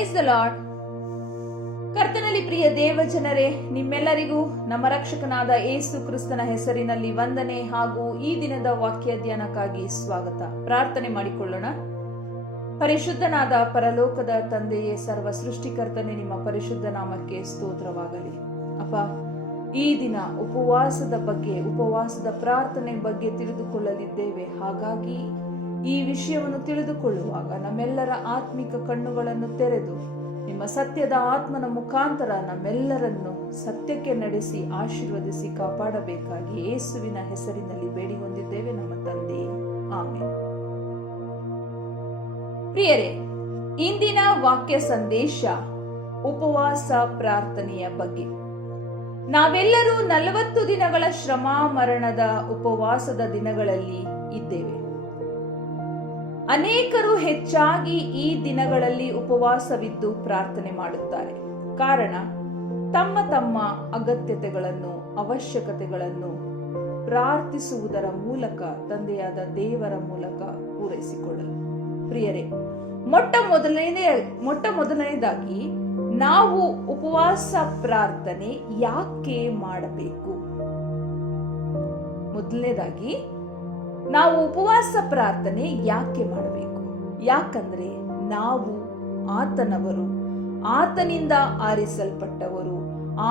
Praise the lord. ಕರ್ತನಲ್ಲಿ ಪ್ರಿಯ ದೇವ ಜನರೇ, ನಿಮ್ಮೆಲ್ಲರಿಗೂ ನಮ್ಮ ರಕ್ಷಕನಾದ ಯೇಸು ಕ್ರಿಸ್ತನ ಹೆಸರಿನಲ್ಲಿ ವಂದನೆ ಹಾಗೂ ಈ ದಿನದ ವಾಕ್ಯ ಧ್ಯಾನಕ್ಕಾಗಿ ಸ್ವಾಗತ. ಪ್ರಾರ್ಥನೆ ಮಾಡಿಕೊಳ್ಳೋಣ. ಪರಿಶುದ್ಧನಾದ ಪರಲೋಕದ ತಂದೆಯೇ, ಸರ್ವ ಸೃಷ್ಟಿಕರ್ತನೆ, ನಿಮ್ಮ ಪರಿಶುದ್ಧ ನಾಮಕ್ಕೆ ಸ್ತೋತ್ರವಾಗಲಿ. ಅಪ್ಪ, ಈ ದಿನ ಉಪವಾಸದ ಪ್ರಾರ್ಥನೆ ಬಗ್ಗೆ ತಿಳಿದುಕೊಳ್ಳಲಿದ್ದೇವೆ. ಹಾಗಾಗಿ ಈ ವಿಷಯವನ್ನು ತಿಳಿದುಕೊಳ್ಳುವಾಗ ನಮ್ಮೆಲ್ಲರ ಆತ್ಮಿಕ ಕಣ್ಣುಗಳನ್ನು ತೆರೆದು ನಿಮ್ಮ ಸತ್ಯದ ಆತ್ಮನ ಮುಖಾಂತರ ನಮ್ಮೆಲ್ಲರನ್ನು ಸತ್ಯಕ್ಕೆ ನಡೆಸಿ ಆಶೀರ್ವದಿಸಿ ಕಾಪಾಡಬೇಕಾಗಿ ಯೇಸುವಿನ ಹೆಸರಿನಲ್ಲಿ ಬೇಡಿ ಹೊಂದಿದ್ದೇವೆ ನಮ್ಮ ತಂದೆ, ಆಮೆನ್. ಪ್ರಿಯರೇ, ಇಂದಿನ ವಾಕ್ಯ ಸಂದೇಶ ಉಪವಾಸ ಪ್ರಾರ್ಥನೆಯ ಬಗ್ಗೆ. ನಾವೆಲ್ಲರೂ 40 ದಿನಗಳ ಶ್ರಮ ಮರಣದ ಉಪವಾಸದ ದಿನಗಳಲ್ಲಿ ಇದ್ದೇವೆ. ಅನೇಕರು ಹೆಚ್ಚಾಗಿ ಈ ದಿನಗಳಲ್ಲಿ ಉಪವಾಸವಿದ್ದು ಪ್ರಾರ್ಥನೆ ಮಾಡುತ್ತಾರೆ. ಕಾರಣ, ತಮ್ಮ ಅಗತ್ಯತೆಗಳನ್ನು, ಅವಶ್ಯಕತೆಗಳನ್ನು ಪ್ರಾರ್ಥಿಸುವುದರ ಮೂಲಕ, ತಂದೆಯಾದ ದೇವರ ಮೂಲಕ ಪೂರೈಸಿಕೊಳ್ಳಲು. ಪ್ರಿಯರೇ, ಮೊಟ್ಟ ಮೊದಲನೇದಾಗಿ ನಾವು ಉಪವಾಸ ಪ್ರಾರ್ಥನೆ ಯಾಕೆ ಮಾಡಬೇಕು? ಮೊದಲನೇದಾಗಿ ನಾವು ಉಪವಾಸ ಪ್ರಾರ್ಥನೆ ಯಾಕೆ ಮಾಡಬೇಕು? ಯಾಕಂದ್ರೆ ನಾವು ಆತನವರು, ಆತನಿಂದ ಆರಿಸಲ್ಪಟ್ಟವರು,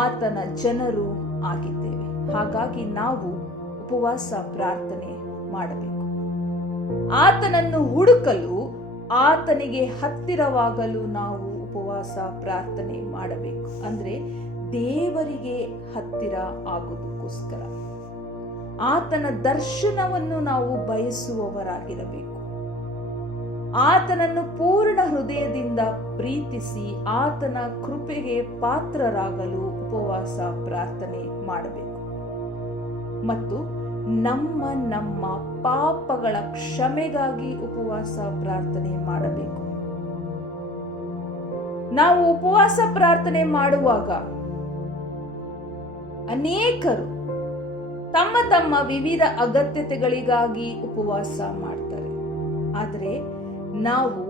ಆತನ ಜನರು ಆಗಿದ್ದೇವೆ. ಹಾಗಾಗಿ ನಾವು ಉಪವಾಸ ಪ್ರಾರ್ಥನೆ ಮಾಡಬೇಕು. ಆತನನ್ನು ಹುಡುಕಲು, ಆತನಿಗೆ ಹತ್ತಿರವಾಗಲು ನಾವು ಉಪವಾಸ ಪ್ರಾರ್ಥನೆ ಮಾಡಬೇಕು. ಅಂದ್ರೆ ದೇವರಿಗೆ ಹತ್ತಿರ ಆಗೋದಕ್ಕೋಸ್ಕರ, ಆತನ ದರ್ಶನವನ್ನು ನಾವು ಬಯಸುವವರಾಗಿರಬೇಕು. ಆತನನ್ನು ಪೂರ್ಣ ಹೃದಯದಿಂದ ಪ್ರೀತಿಸಿ ಆತನ ಕೃಪೆಗೆ ಪಾತ್ರರಾಗಲು ಉಪವಾಸ ಪ್ರಾರ್ಥನೆ ಮಾಡಬೇಕು. ಮತ್ತು ನಮ್ಮ ಪಾಪಗಳ ಕ್ಷಮೆಗಾಗಿ ಉಪವಾಸ ಪ್ರಾರ್ಥನೆ ಮಾಡಬೇಕು. ನಾವು ಉಪವಾಸ ಪ್ರಾರ್ಥನೆ ಮಾಡುವಾಗ ಅನೇಕರು ತಮ್ಮ ವಿವಿಧ ಅಗತ್ಯತೆಗಳಿಗಾಗಿ ಉಪವಾಸ ಮಾಡ್ತಾರೆ. ಆದರೆ ನಾವು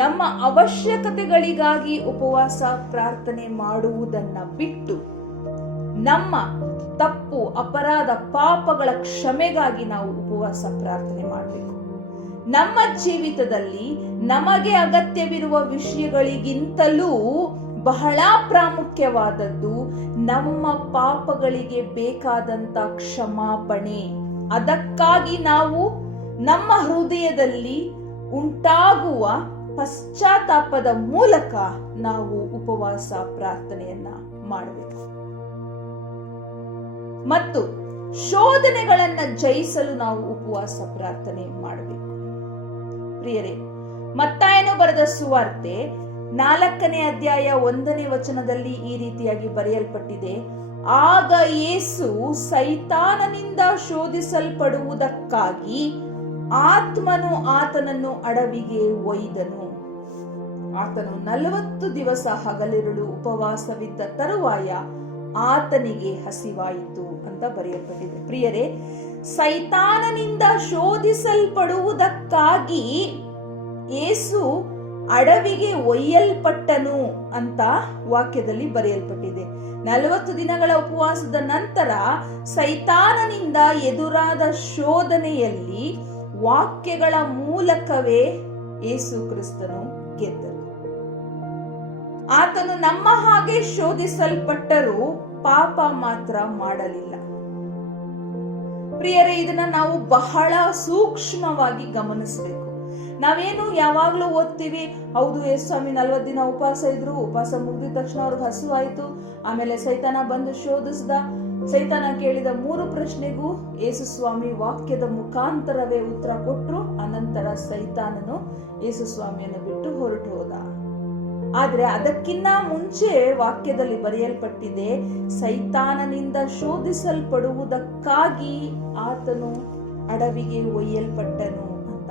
ನಮ್ಮ ಅವಶ್ಯಕತೆಗಳಿಗಾಗಿ ಉಪವಾಸ ಪ್ರಾರ್ಥನೆ ಮಾಡುವುದನ್ನ ಬಿಟ್ಟು ನಮ್ಮ ತಪ್ಪು, ಅಪರಾಧ, ಪಾಪಗಳ ಕ್ಷಮೆಗಾಗಿ ನಾವು ಉಪವಾಸ ಪ್ರಾರ್ಥನೆ ಮಾಡಬೇಕು. ನಮ್ಮ ಜೀವಿತದಲ್ಲಿ ನಮಗೆ ಅಗತ್ಯವಿರುವ ವಿಷಯಗಳಿಗಿಂತಲೂ ಬಹಳ ಪ್ರಾಮುಖ್ಯವಾದದ್ದು ನಮ್ಮ ಪಾಪಗಳಿಗೆ ಬೇಕಾದಂತ ಕ್ಷಮಾಪಣೆ. ಅದಕ್ಕಾಗಿ ನಾವು ನಮ್ಮ ಹೃದಯದಲ್ಲಿ ಉಂಟಾಗುವ ಪಶ್ಚಾತ್ತಾಪದ ಮೂಲಕ ನಾವು ಉಪವಾಸ ಪ್ರಾರ್ಥನೆಯನ್ನ ಮಾಡಬೇಕು. ಮತ್ತು ಶೋಧನೆಗಳನ್ನ ಜಯಿಸಲು ನಾವು ಉಪವಾಸ ಪ್ರಾರ್ಥನೆ ಮಾಡಬೇಕು. ಪ್ರಿಯರೇ, ಮತ್ತಾಯನು ಬರೆದ ಸುವಾರ್ತೆ 4ನೇ ಅಧ್ಯಾಯ 1ನೇ ವಚನದಲ್ಲಿ ಈ ರೀತಿಯಾಗಿ ಬರೆಯಲ್ಪಟ್ಟಿದೆ: ಆಗ ಯೇಸು ಸೈತಾನನಿಂದ ಶೋಧಿಸಲ್ಪಡುವುದಕ್ಕಾಗಿ ಆತ್ಮನು ಆತನನ್ನು ಅಡವಿಗೆ ಒಯ್ದನು. ಆತನು 40 ದಿವಸ ಹಗಲಿರುಳು ಉಪವಾಸವಿದ್ದ ತರುವಾಯ ಆತನಿಗೆ ಹಸಿವಾಯಿತು ಅಂತ ಬರೆಯಲ್ಪಟ್ಟಿದೆ. ಪ್ರಿಯರೇ, ಸೈತಾನನಿಂದ ಶೋಧಿಸಲ್ಪಡುವುದಕ್ಕಾಗಿ ಯೇಸು ಅಡವಿಗೆ ಒಯ್ಯಲ್ಪಟ್ಟನು ಅಂತ ವಾಕ್ಯದಲ್ಲಿ ಬರೆಯಲ್ಪಟ್ಟಿದೆ. 40 ದಿನಗಳ ಉಪವಾಸದ ನಂತರ ಸೈತಾನನಿಂದ ಎದುರಾದ ಶೋಧನೆಯಲ್ಲಿ ವಾಕ್ಯಗಳ ಮೂಲಕವೇ ಯೇಸು ಕ್ರಿಸ್ತನು ಗೆದ್ದರು. ಆತನು ನಮ್ಮ ಹಾಗೆ ಶೋಧಿಸಲ್ಪಟ್ಟರೂ ಪಾಪ ಮಾತ್ರ ಮಾಡಲಿಲ್ಲ. ಪ್ರಿಯರೇ, ಇದನ್ನ ನಾವು ಬಹಳ ಸೂಕ್ಷ್ಮವಾಗಿ ಗಮನಿಸಬೇಕು. ನಾವೇನು ಯಾವಾಗ್ಲೂ ಓದ್ತೀವಿ, ಹೌದು ಯೇಸು ಸ್ವಾಮಿ 40 ದಿನ ಉಪವಾಸ ಇದ್ರು, ಉಪವಾಸ ಮುಗಿದ ತಕ್ಷಣ ಅವ್ರಿಗೆ ಹಸುವಾಯ್ತು, ಆಮೇಲೆ ಸೈತಾನ ಬಂದು ಶೋಧಿಸಿದ. ಸೈತಾನ ಕೇಳಿದ 3 ಪ್ರಶ್ನೆಗೂ ಯೇಸು ಸ್ವಾಮಿ ವಾಕ್ಯದ ಮುಖಾಂತರವೇ ಉತ್ತರ ಕೊಟ್ರು. ಅನಂತರ ಸೈತಾನನು ಯೇಸು ಸ್ವಾಮಿಯನ್ನು ಬಿಟ್ಟು ಹೊರಟು ಹೋದ. ಆದ್ರೆ ಅದಕ್ಕಿಂತ ಮುಂಚೆ ವಾಕ್ಯದಲ್ಲಿ ಬರೆಯಲ್ಪಟ್ಟಿದೆ, ಸೈತಾನನಿಂದ ಶೋಧಿಸಲ್ಪಡುವುದಕ್ಕಾಗಿ ಆತನು ಅಡವಿಗೆ ಒಯ್ಯಲ್ಪಟ್ಟನು ಅಂತ.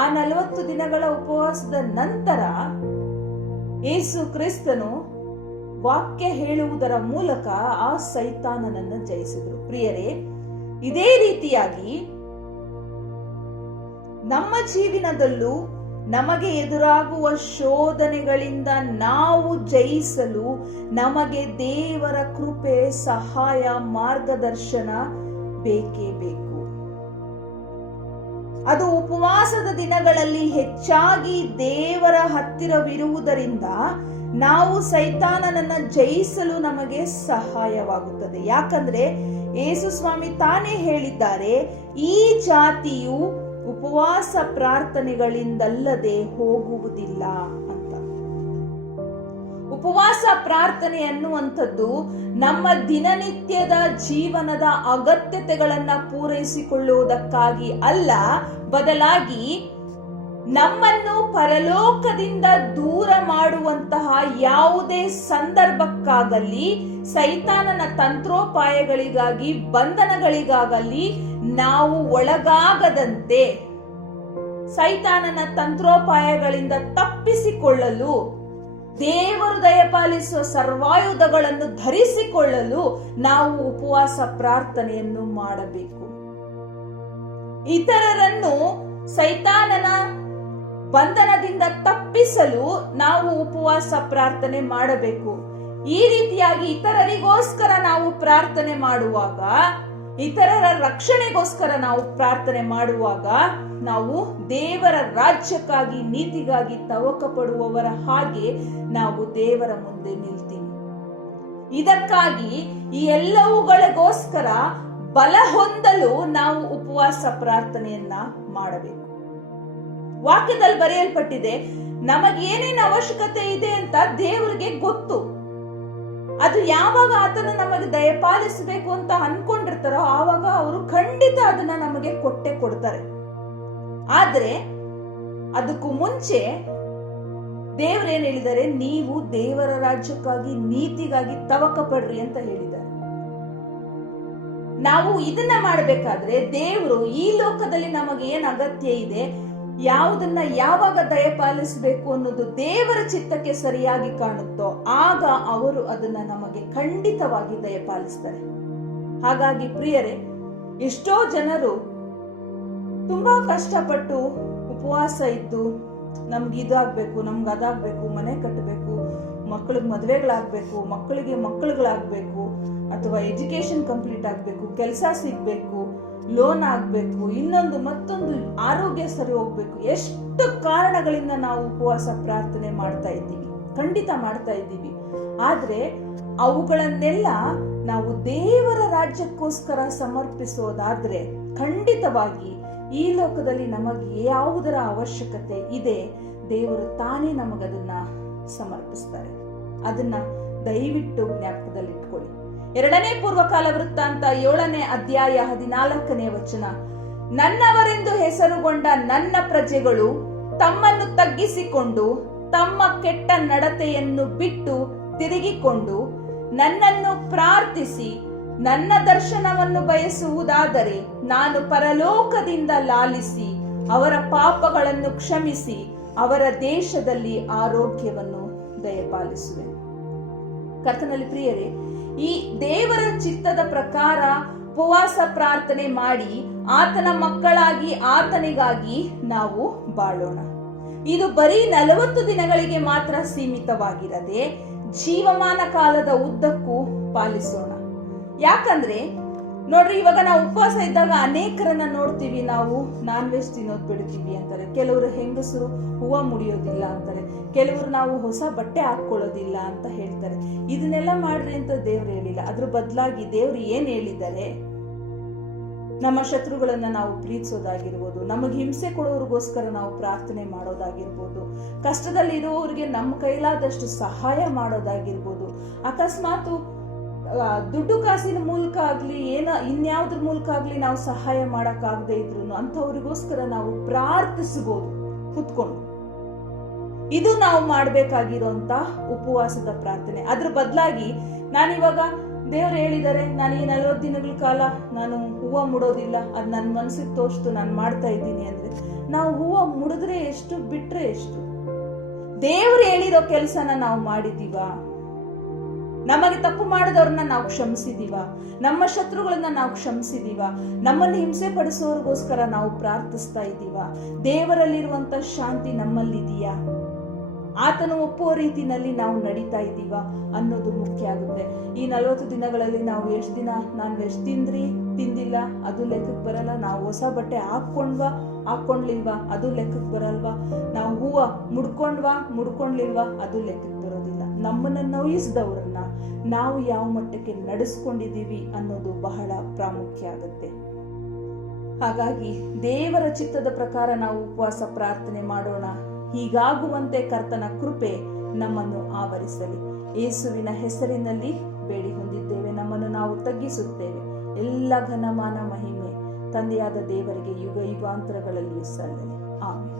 ಆ 40 ದಿನಗಳ ಉಪವಾಸದ ನಂತರ ಯೇಸು ಕ್ರಿಸ್ತನು ವಾಕ್ಯ ಹೇಳುವುದರ ಮೂಲಕ ಆ ಸೈತಾನನನ್ನು ಜಯಿಸಿದರು. ಪ್ರಿಯರೇ, ಇದೇ ರೀತಿಯಾಗಿ ನಮ್ಮ ಜೀವನದಲ್ಲೂ ನಮಗೆ ಎದುರಾಗುವ ಶೋಧನೆಗಳಿಂದ ನಾವು ಜಯಿಸಲು ನಮಗೆ ದೇವರ ಕೃಪೆ, ಸಹಾಯ, ಮಾರ್ಗದರ್ಶನ ಬೇಕೇ ಬೇಕು. ಅದು ಉಪವಾಸದ ದಿನಗಳಲ್ಲಿ ಹೆಚ್ಚಾಗಿ ದೇವರ ಹತ್ತಿರವಿರುವುದರಿಂದ ನಾವು ಸೈತಾನನನ್ನ ಜಯಿಸಲು ನಮಗೆ ಸಹಾಯವಾಗುತ್ತದೆ. ಯಾಕಂದ್ರೆ ಯೇಸು ಸ್ವಾಮಿ ತಾನೇ ಹೇಳಿದ್ದಾರೆ, ಈ ಜಾತಿಯು ಉಪವಾಸ ಪ್ರಾರ್ಥನೆಗಳಿಂದಲ್ಲದೆ ಹೋಗುವುದಿಲ್ಲ ಅಂತ. ಉಪವಾಸ ಪ್ರಾರ್ಥನೆ ಅನ್ನುವಂಥದ್ದು ನಮ್ಮ ದಿನನಿತ್ಯದ ಜೀವನದ ಅಗತ್ಯತೆಗಳನ್ನ ಪೂರೈಸಿಕೊಳ್ಳುವುದಕ್ಕಾಗಿ ಅಲ್ಲ, ಬದಲಾಗಿ ನಮ್ಮನ್ನು ಪರಲೋಕದಿಂದ ದೂರ ಮಾಡುವಂತಹ ಯಾವುದೇ ಸಂದರ್ಭಕ್ಕಾಗಲಿ, ಸೈತಾನನ ತಂತ್ರೋಪಾಯಗಳಿಗಾಗಿ, ಬಂಧನಗಳಿಗಾಗಲಿ ನಾವು ಒಳಗಾಗದಂತೆ, ಸೈತಾನನ ತಂತ್ರೋಪಾಯಗಳಿಂದ ತಪ್ಪಿಸಿಕೊಳ್ಳಲು, ದೇವರು ದಯಪಾಲಿಸುವ ಸರ್ವಾಯುಧಗಳನ್ನು ಧರಿಸಿಕೊಳ್ಳಲು ನಾವು ಉಪವಾಸ ಪ್ರಾರ್ಥನೆಯನ್ನು ಮಾಡಬೇಕು. ಇತರರನ್ನು ಸೈತಾನನ ಬಂಧನದಿಂದ ತಪ್ಪಿಸಲು ನಾವು ಉಪವಾಸ ಪ್ರಾರ್ಥನೆ ಮಾಡಬೇಕು. ಈ ರೀತಿಯಾಗಿ ಇತರರಿಗೋಸ್ಕರ ನಾವು ಪ್ರಾರ್ಥನೆ ಮಾಡುವಾಗ, ಇತರರ ರಕ್ಷಣೆಗೋಸ್ಕರ ನಾವು ಪ್ರಾರ್ಥನೆ ಮಾಡುವಾಗ, ನಾವು ದೇವರ ರಾಜ್ಯಕ್ಕಾಗಿ, ನೀತಿಗಾಗಿ ತವಕ ಪಡುವವರ ಹಾಗೆ ನಾವು ದೇವರ ಮುಂದೆ ನಿಲ್ತೀವಿ. ಇದಕ್ಕಾಗಿ ಈ ಎಲ್ಲವುಗಳಿಗೋಸ್ಕರ ಬಲ ಹೊಂದಲು ನಾವು ಉಪವಾಸ ಪ್ರಾರ್ಥನೆಯನ್ನ ಮಾಡಬೇಕು. ವಾಕ್ಯದಲ್ಲಿ ಬರೆಯಲ್ಪಟ್ಟಿದೆ, ನಮಗೇನೇನು ಅವಶ್ಯಕತೆ ಇದೆ ಅಂತ ದೇವರಿಗೆ ಗೊತ್ತು. ಅದು ಯಾವಾಗ ಆತನ ನಮಗೆ ದಯಪಾಲಿಸಬೇಕು ಅಂತ ಅನ್ಕೊಂಡಿರ್ತಾರೋ ಆವಾಗ ಅವರು ಖಂಡಿತ ಅದನ್ನ ನಮಗೆ ಕೊಟ್ಟೆ ಕೊಡ್ತಾರೆ. ಆದ್ರೆ ಅದಕ್ಕೂ ಮುಂಚೆ ದೇವರೇನ್ ಹೇಳಿದ್ದಾರೆ, ನೀವು ದೇವರ ರಾಜ್ಯಕ್ಕಾಗಿ, ನೀತಿಗಾಗಿ ತವಕ ಪಡ್ರಿ ಅಂತ ಹೇಳಿದ್ದಾರೆ. ನಾವು ಇದನ್ನ ಮಾಡಬೇಕಾದ್ರೆ ದೇವರು ಈ ಲೋಕದಲ್ಲಿ ನಮಗೆ ಏನ್ ಅಗತ್ಯ ಇದೆ, ಯಾವುದನ್ನ ಯಾವಾಗ ದಯಪಾಲಿಸಬೇಕು ಅನ್ನೋದು ದೇವರ ಚಿತ್ತಕ್ಕೆ ಸರಿಯಾಗಿ ಕಾಣುತ್ತೋ ಆಗ ಅವರು ಅದನ್ನ ನಮಗೆ ಖಂಡಿತವಾಗಿ ದಯಪಾಲಿಸ್ತಾರೆ. ಹಾಗಾಗಿ ಪ್ರಿಯರೇ, ಎಷ್ಟೋ ಜನರು ತುಂಬಾ ಕಷ್ಟಪಟ್ಟು ಉಪವಾಸ ಇದ್ದು, ನಮ್ಗೆ ಇದಾಗ್ಬೇಕು, ನಮ್ಗೆ ಅದಾಗ್ಬೇಕು, ಮನೆ ಕಟ್ಟಬೇಕು, ಮಕ್ಕಳಿಗೆ ಮದುವೆಗಳಾಗ್ಬೇಕು, ಮಕ್ಕಳಿಗೆ ಮಕ್ಕಳುಗಳಾಗ್ಬೇಕು, ಅಥವಾ ಎಜುಕೇಶನ್ ಕಂಪ್ಲೀಟ್ ಆಗ್ಬೇಕು, ಕೆಲಸ ಸಿಗ್ಬೇಕು, ಲೋನ್ ಆಗ್ಬೇಕು, ಇನ್ನೊಂದು ಮತ್ತೊಂದು, ಆರೋಗ್ಯ ಸರಿ ಹೋಗ್ಬೇಕು, ಎಷ್ಟು ಕಾರಣಗಳಿಂದ ನಾವು ಉಪವಾಸ ಪ್ರಾರ್ಥನೆ ಮಾಡ್ತಾ ಇದ್ದೀವಿ, ಖಂಡಿತ ಮಾಡ್ತಾ ಇದ್ದೀವಿ. ಆದ್ರೆ ಅವುಗಳನ್ನೆಲ್ಲ ನಾವು ದೇವರ ರಾಜ್ಯಕ್ಕೋಸ್ಕರ ಸಮರ್ಪಿಸೋದಾದ್ರೆ ಖಂಡಿತವಾಗಿ ಈ ಲೋಕದಲ್ಲಿ ನಮಗೆ ಯಾವುದರ ಅವಶ್ಯಕತೆ ಇದೆ, ದೇವರು ತಾನೇ ನಮಗದನ್ನ ಸಮರ್ಪಿಸ್ತಾರೆ. ಅದನ್ನ ದಯವಿಟ್ಟು ಜ್ಞಾಪಕದಲ್ಲಿಟ್ಕೊಳ್ಳಿ. 2ನೇ ಪೂರ್ವಕಾಲ ವೃತ್ತಾಂತ 7ನೇ ಅಧ್ಯಾಯ 14ನೇ ವಚನ, ನನ್ನವರೆಂದು ಹೆಸರುಗೊಂಡ ನನ್ನ ಪ್ರಜೆಗಳು ತಮ್ಮನ್ನು ತಗ್ಗಿಸಿಕೊಂಡು ತಮ್ಮ ಕೆಟ್ಟ ನಡತೆಯನ್ನು ಬಿಟ್ಟು ತಿರುಗಿಕೊಂಡು ನನ್ನನ್ನು ಪ್ರಾರ್ಥಿಸಿ ನನ್ನ ದರ್ಶನವನ್ನು ಬಯಸುವುದಾದರೆ ನಾನು ಪರಲೋಕದಿಂದ ಲಾಲಿಸಿ ಅವರ ಪಾಪಗಳನ್ನು ಕ್ಷಮಿಸಿ ಅವರ ದೇಶದಲ್ಲಿ ಆರೋಗ್ಯವನ್ನು ದಯಪಾಲಿಸುವೆ. ಕರ್ತನಲ್ಲಿ ಪ್ರಿಯರೇ, ಈ ದೇವರ ಚಿತ್ತದ ಪ್ರಕಾರ ಉಪವಾಸ ಪ್ರಾರ್ಥನೆ ಮಾಡಿ ಆತನ ಮಕ್ಕಳಾಗಿ ಆತನಿಗಾಗಿ ನಾವು ಬಾಳೋಣ. ಇದು ಬರೀ 40 ದಿನಗಳಿಗೆ ಮಾತ್ರ ಸೀಮಿತವಾಗಿರದೆ ಜೀವಮಾನ ಕಾಲದ ಉದ್ದಕ್ಕೂ ಪಾಲಿಸೋಣ. ಯಾಕಂದ್ರೆ ನೋಡ್ರಿ, ಇವಾಗ ನಾವು ಉಪವಾಸ ಇದ್ದಾಗ ಅನೇಕರನ್ನ ನೋಡ್ತೀವಿ, ನಾವು ನಾನ್ ವೆಜ್ ತಿನ್ನೋದು ಬಿಡ್ತೀವಿ ಅಂತಾರೆ. ಕೆಲವರು ಹೆಂಗಸರು ಹೂವು ಮುಡಿಯೋದಿಲ್ಲ ಅಂತಾರೆ. ಕೆಲವರು ನಾವು ಹೊಸ ಬಟ್ಟೆ ಹಾಕೊಳ್ಳೋದಿಲ್ಲ ಅಂತ ಹೇಳ್ತಾರೆ. ಇದನ್ನೆಲ್ಲ ಮಾಡ್ರಿ ಅಂತ ದೇವ್ರು ಹೇಳಿಲ್ಲ. ಅದ್ರ ಬದಲಾಗಿ ದೇವ್ರು ಏನ್ ಹೇಳಿದ್ದಾರೆ, ನಮ್ಮ ಶತ್ರುಗಳನ್ನ ನಾವು ಪ್ರೀತಿಸೋದಾಗಿರ್ಬೋದು, ನಮಗೆ ಹಿಂಸೆ ಕೊಡೋರಿಗೋಸ್ಕರ ನಾವು ಪ್ರಾರ್ಥನೆ ಮಾಡೋದಾಗಿರ್ಬೋದು, ಕಷ್ಟದಲ್ಲಿ ಇರೋರಿಗೆ ನಮ್ಮ ಕೈಲಾದಷ್ಟು ಸಹಾಯ ಮಾಡೋದಾಗಿರ್ಬೋದು, ಅಕಸ್ಮಾತ್ ದುಡ್ಡು ಕಾಸಿನ ಮೂಲಕ ಆಗ್ಲಿ ಇನ್ಯಾವುದ್ರ ಮೂಲಕ ಆಗ್ಲಿ ನಾವು ಸಹಾಯ ಮಾಡಕ್ಕಾಗದೆ ಇದ್ರು ಅಂಥವ್ರಿಗೋಸ್ಕರ ನಾವು ಪ್ರಾರ್ಥಿಸಬಹುದು ಕುತ್ಕೊಂಡು. ಇದು ನಾವು ಮಾಡ್ಬೇಕಾಗಿರೋಂತ ಉಪವಾಸದ ಪ್ರಾರ್ಥನೆ. ಅದ್ರ ಬದಲಾಗಿ ನಾನಿವಾಗ ದೇವ್ರು ಹೇಳಿದ್ದಾರೆ, ನಾನು ಈ 40 ದಿನಗಳ ಕಾಲ ನಾನು ಹೂವು ಮುಡೋದಿಲ್ಲ, ಅದು ನನ್ನ ಮನಸ್ಸಿಗೆ ತೋರಿಸ್ತು ನಾನು ಮಾಡ್ತಾ ಇದ್ದೀನಿ ಅಂದ್ರೆ ನಾವು ಹೂವು ಮುಡಿದ್ರೆ ಎಷ್ಟು, ಬಿಟ್ರೆ ಎಷ್ಟು? ದೇವ್ರು ಹೇಳಿರೋ ಕೆಲಸನ ನಾವು ಮಾಡಿದೀವ? ನಮಗೆ ತಪ್ಪು ಮಾಡಿದವ್ರನ್ನ ನಾವು ಕ್ಷಮಿಸಿದೀವ? ನಮ್ಮ ಶತ್ರುಗಳನ್ನ ನಾವು ಕ್ಷಮಿಸಿದೀವ? ನಮ್ಮನ್ನು ಹಿಂಸೆ ಪಡಿಸೋರ್ಗೋಸ್ಕರ ನಾವು ಪ್ರಾರ್ಥಿಸ್ತಾ ಇದ್ದೀವ? ದೇವರಲ್ಲಿರುವಂತ ಶಾಂತಿ ನಮ್ಮಲ್ಲಿದೆಯಾ? ಆತನು ಒಪ್ಪುವ ರೀತಿನಲ್ಲಿ ನಾವು ನಡೀತಾ ಇದ್ದೀವ ಅನ್ನೋದು ಮುಖ್ಯ ಆಗುತ್ತೆ. ಈ 40 ದಿನಗಳಲ್ಲಿ ನಾವು ಎಷ್ಟು ದಿನ ನಾನ್ ವೆಜ್ ತಿಂದಿಲ್ಲ ಅದು ಲೆಕ್ಕಕ್ಕೆ ಬರಲ್ಲ. ನಾವು ಹೊಸ ಬಟ್ಟೆ ಹಾಕೊಂಡ್ಲಿಲ್ವಾ ಅದು ಲೆಕ್ಕಕ್ಕೆ ಬರಲ್ವಾ? ನಾವು ಹೂವ ಮುಡ್ಕೊಂಡ್ಲಿಲ್ವಾ ಅದು ಲೆಕ್ಕಕ್ಕೆ ಬರೋದಿಲ್ಲ. ನಮ್ಮನ್ನ ನೋಯಿಸಿದವ್ರನ್ನ ನಾವು ಯಾವ ಮಟ್ಟಕ್ಕೆ ನಡೆಸ್ಕೊಂಡಿದ್ದೀವಿ ಅನ್ನೋದು ಬಹಳ ಪ್ರಾಮುಖ್ಯ ಆಗುತ್ತೆ. ಹಾಗಾಗಿ ದೇವರ ಚಿತ್ತದ ಪ್ರಕಾರ ನಾವು ಉಪವಾಸ ಪ್ರಾರ್ಥನೆ ಮಾಡೋಣ. ಹೀಗಾಗುವಂತೆ ಕರ್ತನ ಕೃಪೆ ನಮ್ಮನ್ನು ಆವರಿಸಲಿ. ಯೇಸುವಿನ ಹೆಸರಿನಲ್ಲಿ ಬೇಡಿ ಹೊಂದಿದ್ದೇವೆ. ನಮ್ಮನ್ನು ನಾವು ತಗ್ಗಿಸುತ್ತೇವೆ. ಎಲ್ಲ ಘನಮಾನ ಮಹಿಮೆ ತಂದೆಯಾದ ದೇವರಿಗೆ ಯುಗ ಯುಗಾಂತರಗಳಲ್ಲಿ ಸಲ್ಲಲಿ. ಆಮೆನ್.